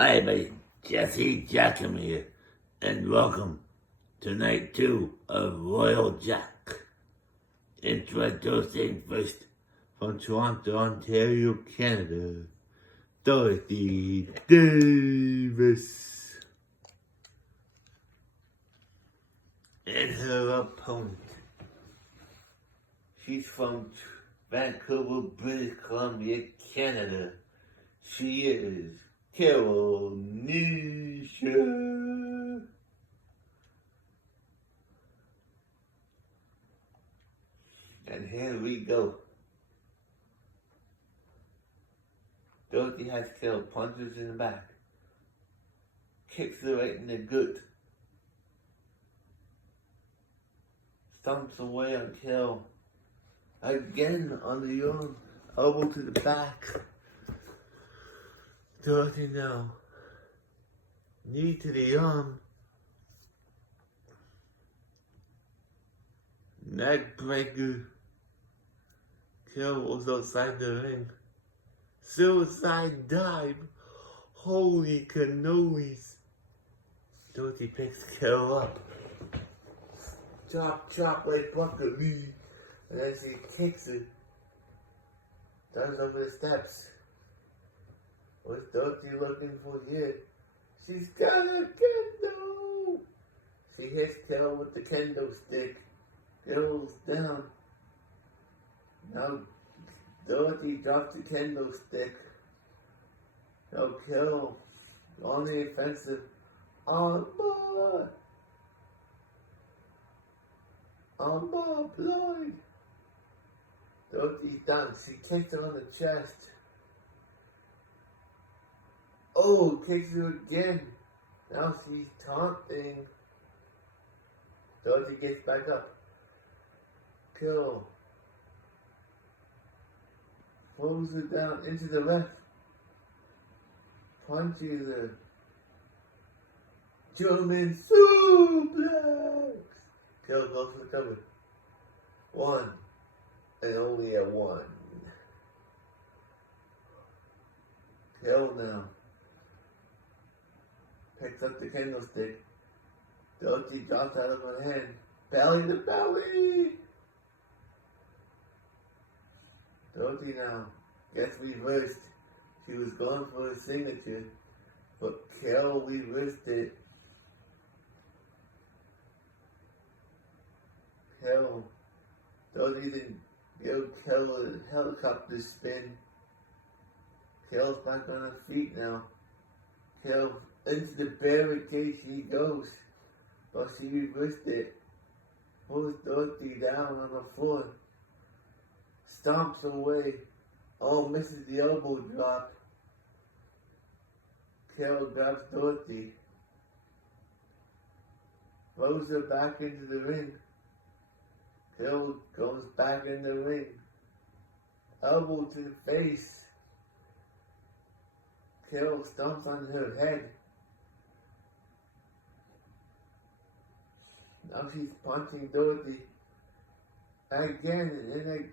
Hi, everybody. Jesse Jackhammer here, and welcome to night 2 of Royal Jack. Introducing first from Toronto, Ontario, Canada, Dorothy Davis and her opponent. She's from Vancouver, British Columbia, Canada. She is Carol Nisha. And here we go. Dorothy has Carol, punches in the back, kicks her right in the gut, stomps away on Carol. Again on the arm, elbow to the back. Dorothy now. Knee to the arm. Neck breaker. Carol was outside the ring. Suicide dive. Holy cannolis. Dorothy picks Carol up. Chop, chop like Bucket Lee. And then she kicks her. Dives over the steps. What's Dorothy looking for here? She's got a kendo! She hits Carol with the kendo stick. Carol's down. Now Dorothy drops the kendo stick. Now Carol on the offensive. On board! On board, Floyd! Dorothy's down. She kicks her on the chest. Oh, kicks her again. Now she's taunting. Dorothy gets back up. Carol throws her down into the left. Punches her. German suplex. Carol goes for the cover. One. And only a one. Carol now picks up the candlestick. Dorothy drops out of her hand. Belly to belly! Dorothy now gets reversed. She was going for a signature, but Carol reversed it. Carol, Dorothy didn't give Carol a helicopter spin. Carol's back on her feet now. Carol into the barricade she goes, but she reversed it. Pulls Dorothy down on the floor. Stomps away. Oh, misses the elbow drop. Carol grabs Dorothy. Throws her back into the ring. Carol goes back in the ring. Elbow to the face. Carol stomps on her head. Now she's punching Dorothy again, and then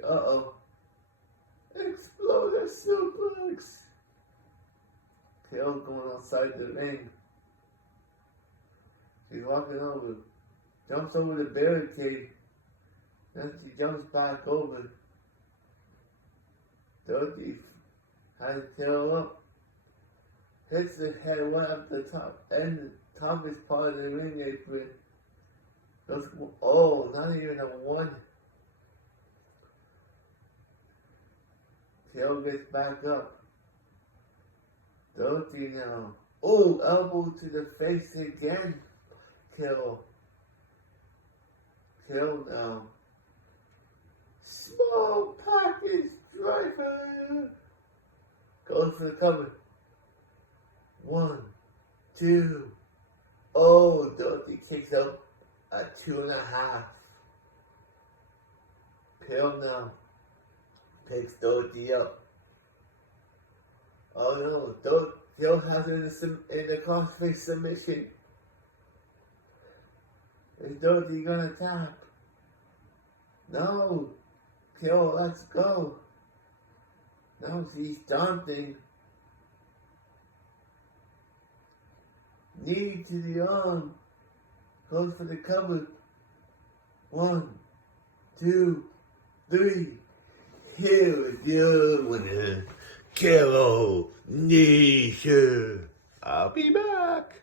exploder suplex. Carol going outside the ring. She's walking over, jumps over the barricade, then she jumps back over. Dorothy has Carol up, hits the head right up the top, and the toughest part of the ring apron. Oh, not even a one. Carol gets back up. Dorothy now. Oh, elbow to the face again. Carol now. Small package driver. Goes for the cover. 1, 2. Oh, Dorothy kicks out a 2.5. Carol now picks Dorothy up. Oh no, Carol has her in the crossface submission. Is Dorothy gonna tap? No. Carol, let's go. Now she's daunting. Knee to the arm. Goes for the cover. 1, 2, 3. Here is your winner, Carol Nisha. I'll be back.